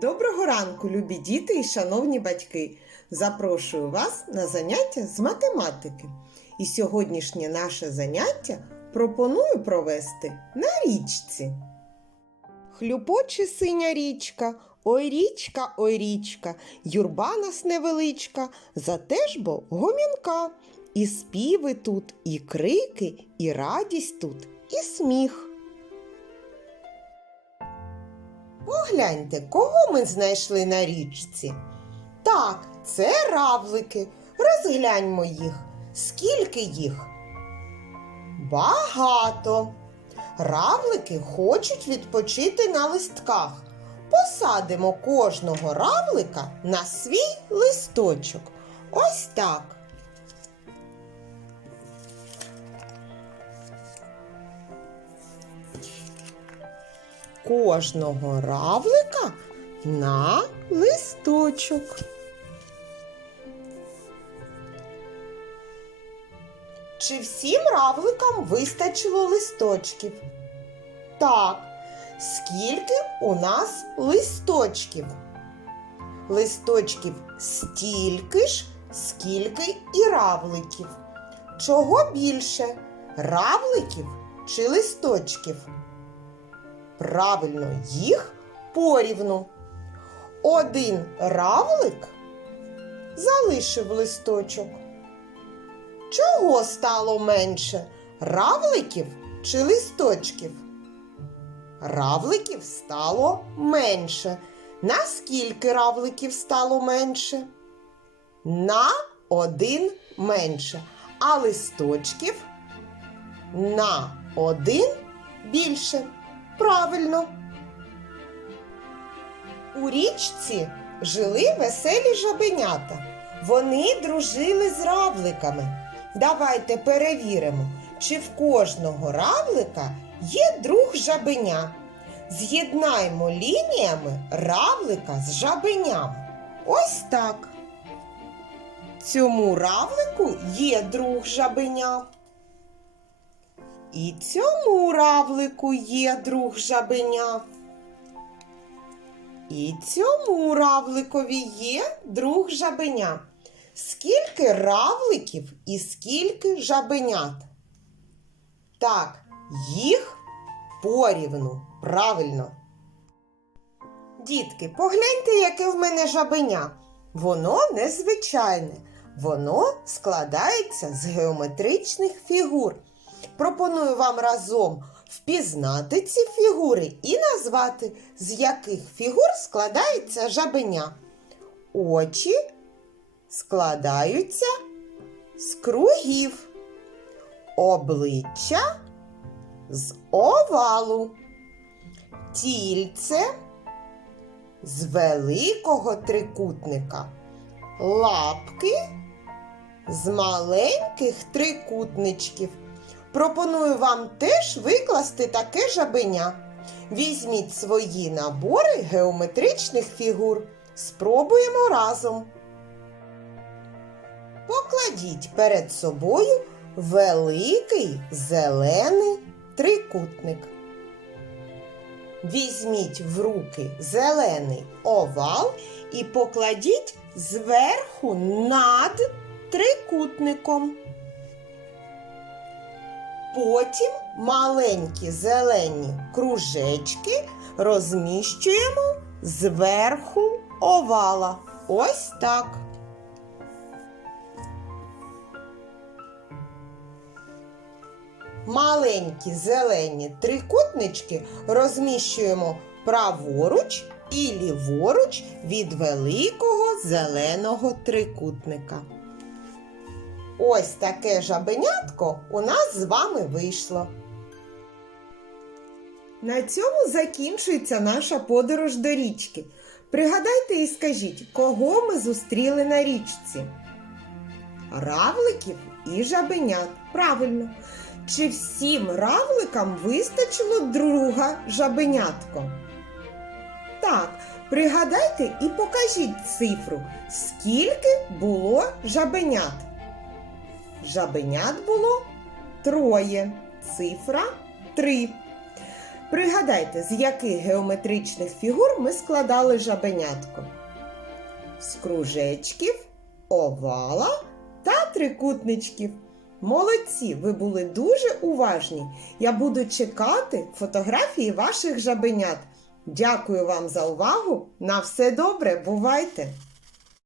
Доброго ранку, любі діти і шановні батьки! Запрошую вас на заняття з математики. І сьогоднішнє наше заняття пропоную провести на річці. Хлюпоче синя річка, ой річка, ой річка, юрба нас невеличка, зате ж бо гомінка. І співи тут, і крики, і радість тут, і сміх. Погляньте, кого ми знайшли на річці. Так, це равлики. Розгляньмо їх. Скільки їх? Багато. Равлики хочуть відпочити на листках. Посадимо кожного равлика на свій листочок. Ось так. Кожного равлика на листочок. Чи всім равликам вистачило листочків? Так. Скільки у нас листочків? Листочків стільки ж, скільки і равликів. Чого більше? Равликів чи листочків? Правильно, їх порівну. Один равлик залишив листочок. Чого стало менше? Равликів чи листочків? Равликів стало менше. Наскільки равликів стало менше? На один менше. А листочків на один більше. Правильно. У річці жили веселі жабенята. Вони дружили з равликами. Давайте перевіримо, чи в кожного равлика є друг жабеня. З'єднаймо лініями равлика з жабеням. Ось так. Цьому равлику є друг жабеня. І цьому равлику є друг жабеня. І цьому равликові є друг жабеня. Скільки равликів і скільки жабенят? Так, їх порівну. Правильно. Дітки, погляньте, яке в мене жабеня. Воно незвичайне. Воно складається з геометричних фігур. Пропоную вам разом впізнати ці фігури і назвати, з яких фігур складається жабеня. Очі складаються з кругів, обличчя з овалу, тільце з великого трикутника, лапки з маленьких трикутничків. Пропоную вам теж викласти таке жабеня. Візьміть свої набори геометричних фігур. Спробуємо разом. Покладіть перед собою великий зелений трикутник. Візьміть в руки зелений овал і покладіть зверху над трикутником. Потім маленькі зелені кружечки розміщуємо зверху овала. Ось так. Маленькі зелені трикутнички розміщуємо праворуч і ліворуч від великого зеленого трикутника. Ось таке жабенятко у нас з вами вийшло. На цьому закінчується наша подорож до річки. Пригадайте і скажіть, кого ми зустріли на річці? Равликів і жабенят. Правильно. Чи всім равликам вистачило друга жабенятко? Так, пригадайте і покажіть цифру, скільки було жабенят. Жабенят було троє. Цифра три. Пригадайте, з яких геометричних фігур ми складали жабенятко. З кружечків, овала та трикутничків. Молодці, ви були дуже уважні. Я буду чекати фотографії ваших жабенят. Дякую вам за увагу. На все добре, бувайте!